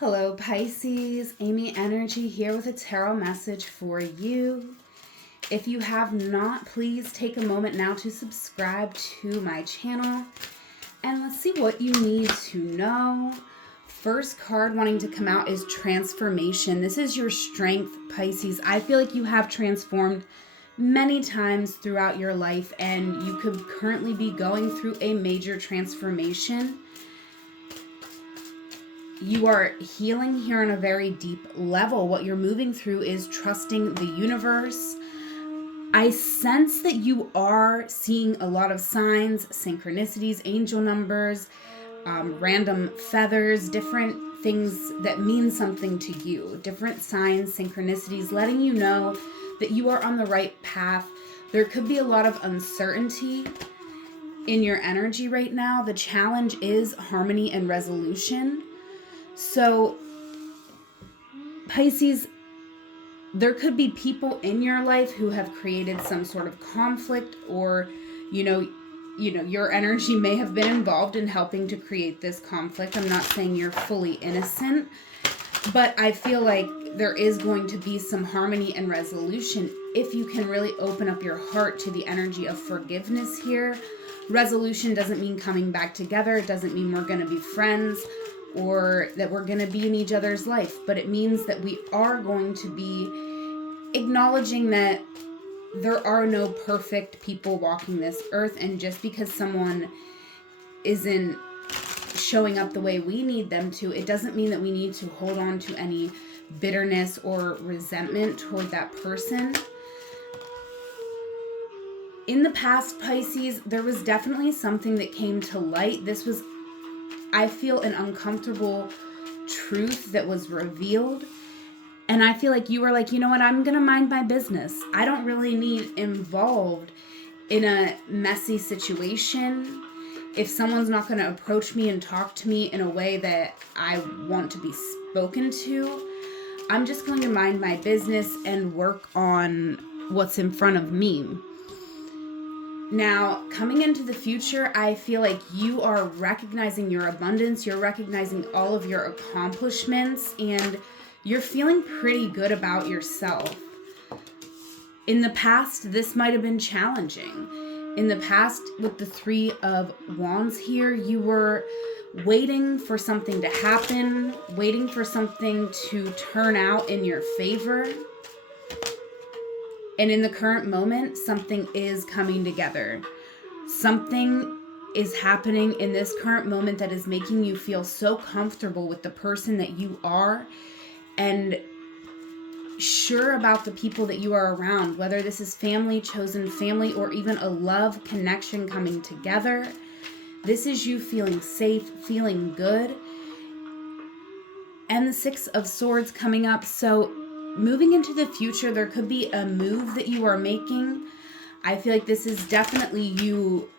Hello, Pisces. Amy Energy here with a tarot message for you. If you have not, please take a moment now to subscribe to my channel. And let's see what you need to know. First card wanting to come out is transformation. This is your strength, Pisces. I feel like you have transformed many times throughout your life, and you could currently be going through a major transformation. You are healing here on a very deep level. What you're moving through is trusting the universe. I sense that you are seeing a lot of signs, synchronicities, angel numbers, random feathers, different things that mean something to you, different signs, synchronicities, letting you know that you are on the right path. There could be a lot of uncertainty in your energy right now. The challenge is harmony and resolution. So, Pisces, there could be people in your life who have created some sort of conflict, or, your energy may have been involved in helping to create this conflict. I'm not saying you're fully innocent, but I feel like there is going to be some harmony and resolution if you can really open up your heart to the energy of forgiveness here. Resolution doesn't mean coming back together. It doesn't mean we're going to be friends or that we're going to be in each other's life, but it means that we are going to be acknowledging that there are no perfect people walking this earth, and just because someone isn't showing up the way we need them to, it doesn't mean that we need to hold on to any bitterness or resentment toward that person. In the past, Pisces, there was definitely something that came to light. This was, I feel, an uncomfortable truth that was revealed. And I feel like you were like, you know what, I'm going to mind my business. I don't really need involved in a messy situation. If someone's not going to approach me and talk to me in a way that I want to be spoken to, I'm just going to mind my business and work on what's in front of me. Now, coming into the future, I feel like you are recognizing your abundance, you're recognizing all of your accomplishments, and you're feeling pretty good about yourself. In the past, this might have been challenging. In the past, with the Three of Wands here, you were waiting for something to happen, waiting for something to turn out in your favor. And in the current moment, something is coming together. Something is happening in this current moment that is making you feel so comfortable with the person that you are and sure about the people that you are around, whether this is family, chosen family, or even a love connection coming together. This is you feeling safe, feeling good. And the Six of Swords coming up. So moving into the future, there could be a move that you are making. I feel like this is definitely you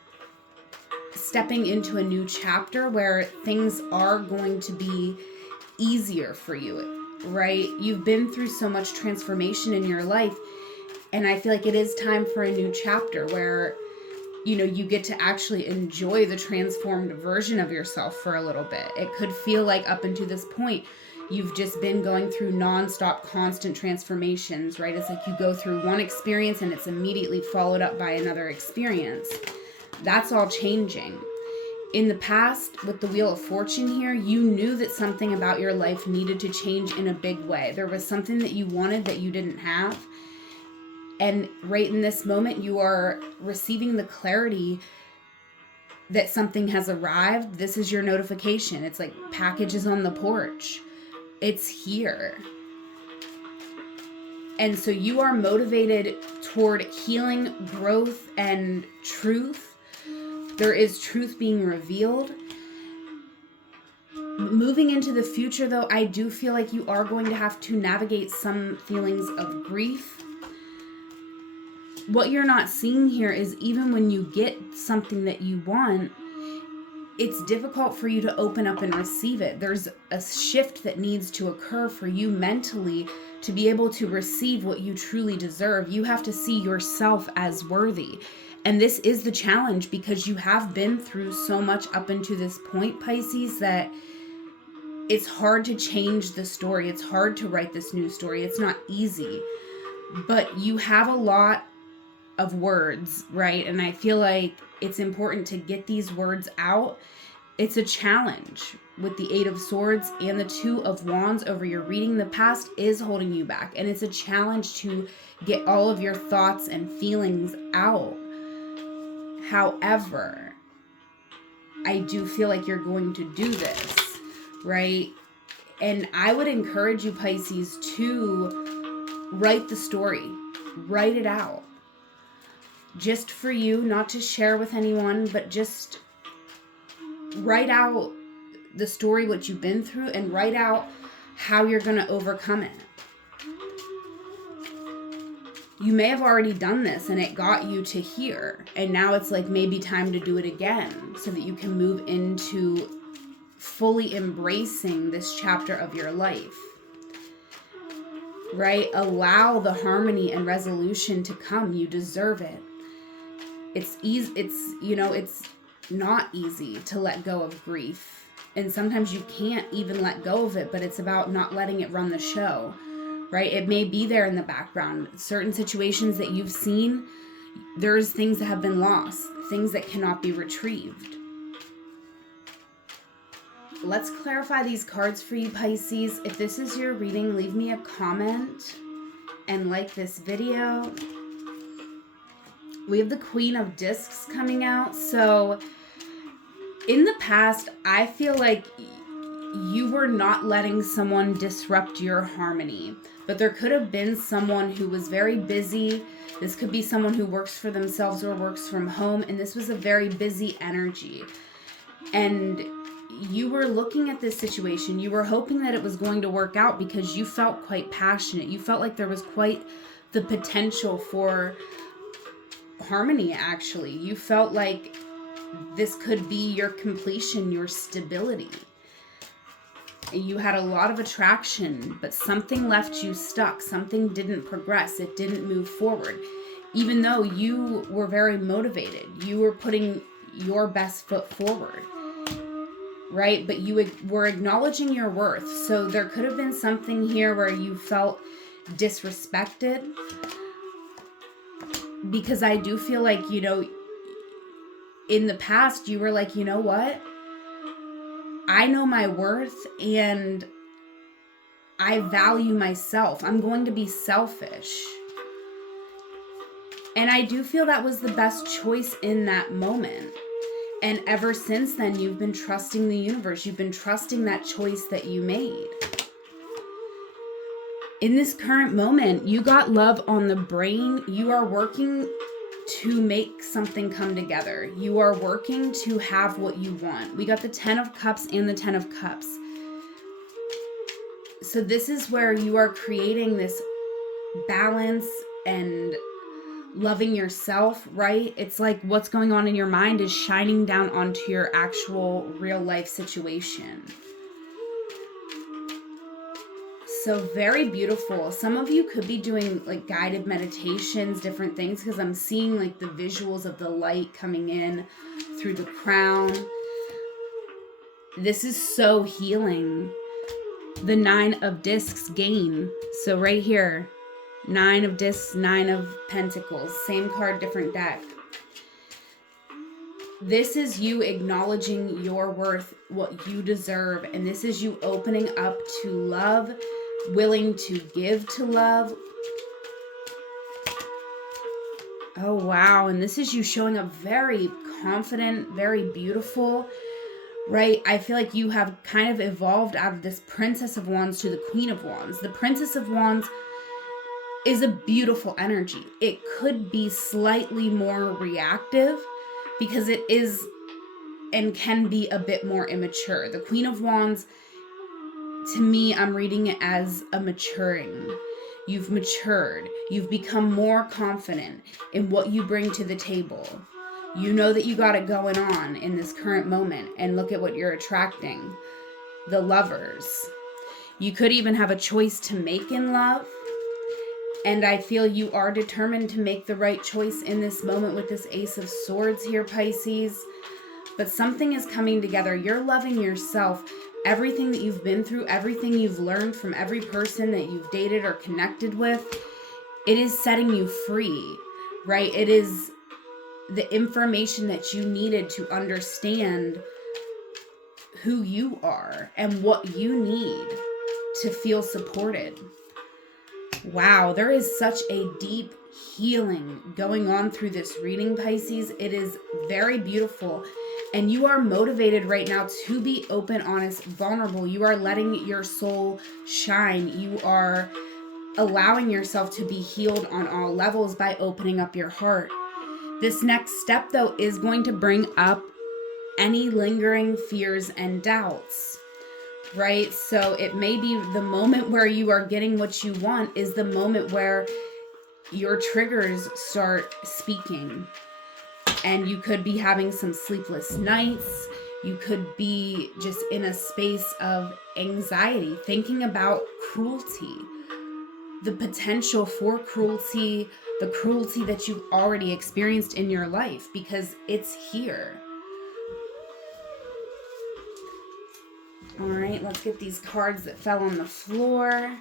stepping into a new chapter where things are going to be easier for you, right? You've been through so much transformation in your life, and I feel like it is time for a new chapter where, you get to actually enjoy the transformed version of yourself for a little bit. It could feel like up until this point, you've just been going through nonstop, constant transformations, right? It's like you go through one experience and it's immediately followed up by another experience. That's all changing. In the past, with the Wheel of Fortune here, you knew that something about your life needed to change in a big way. There was something that you wanted that you didn't have. And right in this moment, you are receiving the clarity that something has arrived. This is your notification. It's like packages on the porch. It's here. And so you are motivated toward healing, growth, and truth. There is truth being revealed. Moving into the future, though, I do feel like you are going to have to navigate some feelings of grief. What you're not seeing here is even when you get something that you want, it's difficult for you to open up and receive it. There's a shift that needs to occur for you mentally to be able to receive what you truly deserve. You have to see yourself as worthy. And this is the challenge, because you have been through so much up until this point, Pisces, that it's hard to change the story. It's hard to write this new story. It's not easy. But you have a lot of words, right? And I feel like it's important to get these words out. It's a challenge with the 8 of Swords and the 2 of Wands over your reading. The past is holding you back, and it's a challenge to get all of your thoughts and feelings out. However, I do feel like you're going to do this, right? And I would encourage you, Pisces, to write the story. Write it out. Just for you, not to share with anyone, but just write out the story, what you've been through, and write out how you're going to overcome it. You may have already done this and it got you to here, and now it's like maybe time to do it again so that you can move into fully embracing this chapter of your life, right? Allow the harmony and resolution to come. You deserve it. It's easy. It's not easy to let go of grief, and sometimes you can't even let go of it, but it's about not letting it run the show, right? It may be there in the background. Certain situations that you've seen, there's things that have been lost, things that cannot be retrieved. Let's clarify these cards for you, Pisces. If this is your reading, leave me a comment and like this video. We have the Queen of Discs coming out. So in the past, I feel like you were not letting someone disrupt your harmony, but there could have been someone who was very busy. This could be someone who works for themselves or works from home, and this was a very busy energy. And you were looking at this situation. You were hoping that it was going to work out because you felt quite passionate. You felt like there was quite the potential for harmony, actually. You felt like this could be your completion, your stability. You had a lot of attraction, but something left you stuck. Something didn't progress. It didn't move forward. Even though you were very motivated, you were putting your best foot forward, right? But you were acknowledging your worth. So there could have been something here where you felt disrespected, because I do feel like, in the past, you were like, you know what? I know my worth and I value myself. I'm going to be selfish. And I do feel that was the best choice in that moment. And ever since then, you've been trusting the universe. You've been trusting that choice that you made. In this current moment, you got love on the brain. You are working to make something come together. You are working to have what you want. We got the 10 of Cups and the 10 of Cups. So this is where you are creating this balance and loving yourself, right? It's like what's going on in your mind is shining down onto your actual real life situation. So very beautiful. Some of you could be doing like guided meditations, different things, because I'm seeing like the visuals of the light coming in through the crown. This is so healing. The 9 of Discs gain. So right here, 9 of Discs, 9 of Pentacles. Same card, different deck. This is you acknowledging your worth, what you deserve. And this is you opening up to love, willing to give to love. Oh, wow. And this is you showing up very confident, very beautiful, right? I feel like you have kind of evolved out of this Princess of Wands to the Queen of Wands. The Princess of Wands is a beautiful energy. It could be slightly more reactive because it is and can be a bit more immature. The Queen of Wands, to me, I'm reading it as a maturing. You've matured. You've become more confident in what you bring to the table. You know that you got it going on in this current moment, and look at what you're attracting. The Lovers. You could even have a choice to make in love, and I feel you are determined to make the right choice in this moment with this Ace of Swords here, Pisces. but something is coming together. You're loving yourself. Everything that you've been through, everything you've learned from every person that you've dated or connected with, it is setting you free, right? It is the information that you needed to understand who you are and what you need to feel supported. Wow, there is such a deep healing going on through this reading, Pisces. It is very beautiful. And you are motivated right now to be open, honest, vulnerable. You are letting your soul shine. You are allowing yourself to be healed on all levels by opening up your heart. This next step, though, is going to bring up any lingering fears and doubts, right? So it may be the moment where you are getting what you want is the moment where your triggers start speaking. And you could be having some sleepless nights. You could be just in a space of anxiety, thinking about cruelty, the potential for cruelty, the cruelty that you've already experienced in your life, because it's here. All right, let's get these cards that fell on the floor.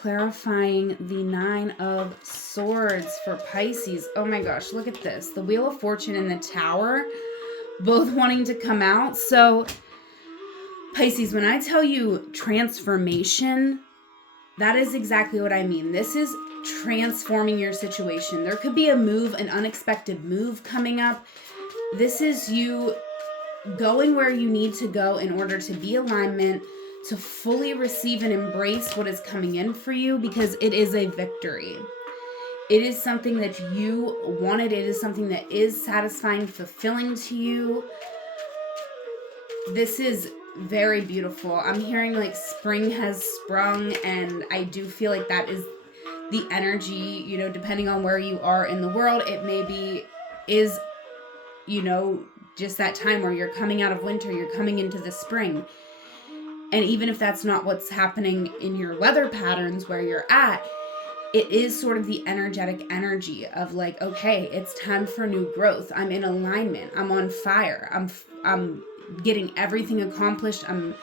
Clarifying the 9 of Swords for Pisces. Oh my gosh, look at this. The Wheel of Fortune and the Tower, both wanting to come out. So, Pisces, when I tell you transformation, that is exactly what I mean. This is transforming your situation. There could be a move, an unexpected move coming up. This is you going where you need to go in order to be alignment, to fully receive and embrace what is coming in for you, because it is a victory. It is something that you wanted. It is something that is satisfying, fulfilling to you. This is very beautiful. I'm hearing like spring has sprung, and I do feel like that is the energy, you know, depending on where you are in the world. It maybe is, you know, just that time where you're coming out of winter, you're coming into the spring. And even if that's not what's happening in your weather patterns where you're at, it is sort of the energetic energy of like, okay, it's time for new growth. I'm in alignment. I'm on fire. I'm getting everything accomplished. I'm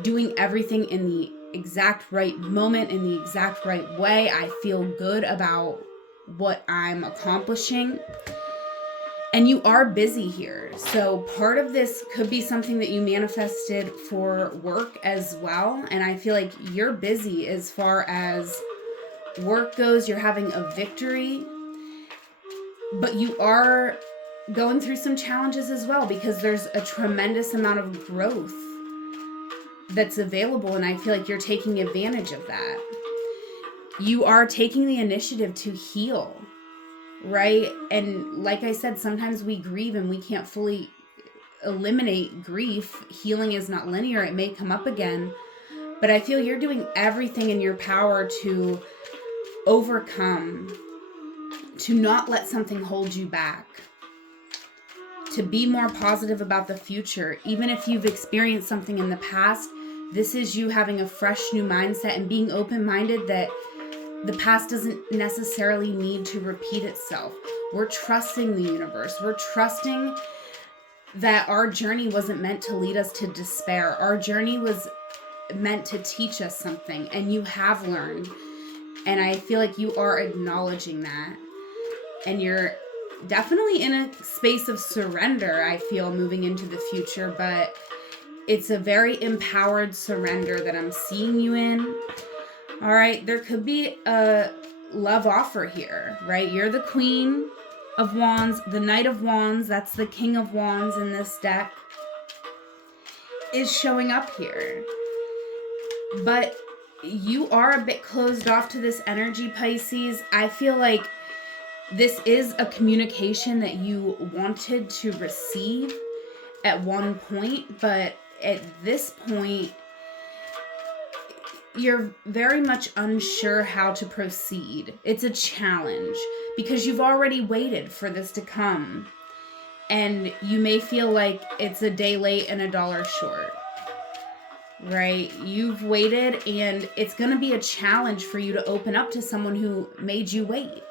doing everything in the exact right moment, in the exact right way. I feel good about what I'm accomplishing. And you are busy here. So part of this could be something that you manifested for work as well. And I feel like you're busy as far as work goes. You're having a victory. But you are going through some challenges as well, because there's a tremendous amount of growth that's available. And I feel like you're taking advantage of that. You are taking the initiative to heal. Right? And like I said, sometimes we grieve and we can't fully eliminate grief. Healing is not linear. It may come up again. But I feel you're doing everything in your power to overcome, to not let something hold you back, to be more positive about the future. Even if you've experienced something in the past, this is you having a fresh new mindset and being open-minded that the past doesn't necessarily need to repeat itself. We're trusting the universe. We're trusting that our journey wasn't meant to lead us to despair. Our journey was meant to teach us something, and you have learned. And I feel like you are acknowledging that. And you're definitely in a space of surrender, I feel, moving into the future. But it's a very empowered surrender that I'm seeing you in. All right, there could be a love offer here, right? You're the Queen of Wands, the Knight of Wands, that's the King of Wands in this deck, is showing up here. But you are a bit closed off to this energy, Pisces. I feel like this is a communication that you wanted to receive at one point, but at this point, you're very much unsure how to proceed. It's a challenge because you've already waited for this to come. And you may feel like it's a day late and a dollar short, right? You've waited, and it's going to be a challenge for you to open up to someone who made you wait.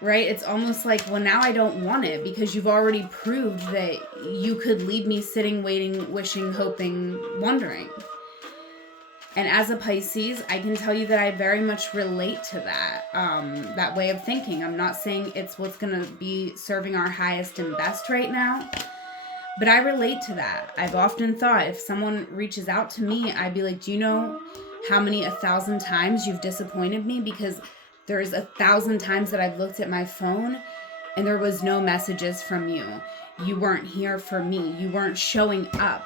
right? It's almost like, well, now I don't want it because you've already proved that you could leave me sitting, waiting, wishing, hoping, wondering. And as a Pisces, I can tell you that I very much relate to that way of thinking. I'm not saying it's what's going to be serving our highest and best right now, but I relate to that. I've often thought if someone reaches out to me, I'd be like, do you know how many 1,000 times you've disappointed me? Because there's 1,000 times that I've looked at my phone and there was no messages from you. You weren't here for me. You weren't showing up.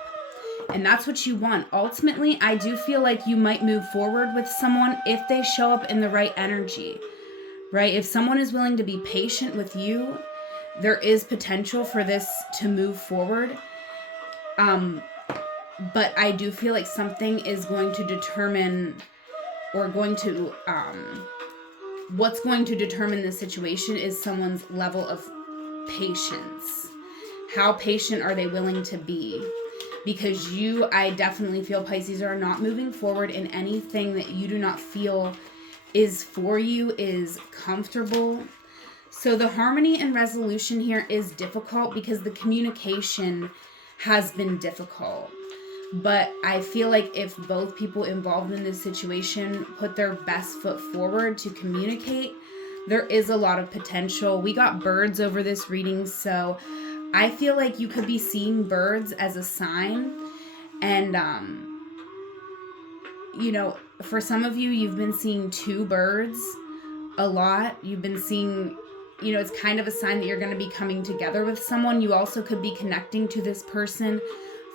And that's what you want. Ultimately, I do feel like you might move forward with someone if they show up in the right energy, right? If someone is willing to be patient with you, there is potential for this to move forward. But I do feel like something is going to determine, or going to, what's going to determine the situation is someone's level of patience. How patient are they willing to be? Because I definitely feel, Pisces, are not moving forward in anything that you do not feel is for you, is comfortable. So the harmony and resolution here is difficult because the communication has been difficult. But I feel like if both people involved in this situation put their best foot forward to communicate, there is a lot of potential. We got birds over this reading, so I feel like you could be seeing birds as a sign. And, for some of you, you've been seeing 2 birds a lot. You've been seeing, it's kind of a sign that you're going to be coming together with someone. You also could be connecting to this person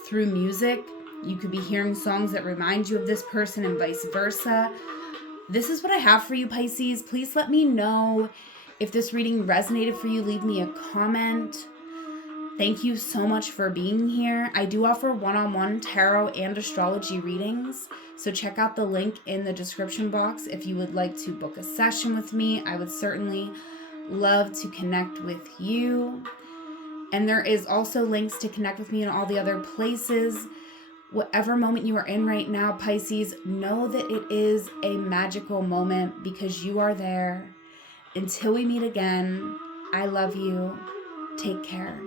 through music. You could be hearing songs that remind you of this person and vice versa. This is what I have for you, Pisces. Please let me know if this reading resonated for you. Leave me a comment. Thank you so much for being here. I do offer one-on-one tarot and astrology readings, so check out the link in the description box if you would like to book a session with me. I would certainly love to connect with you. And there is also links to connect with me in all the other places. Whatever moment you are in right now, Pisces, know that it is a magical moment because you are there. Until we meet again, I love you. Take care.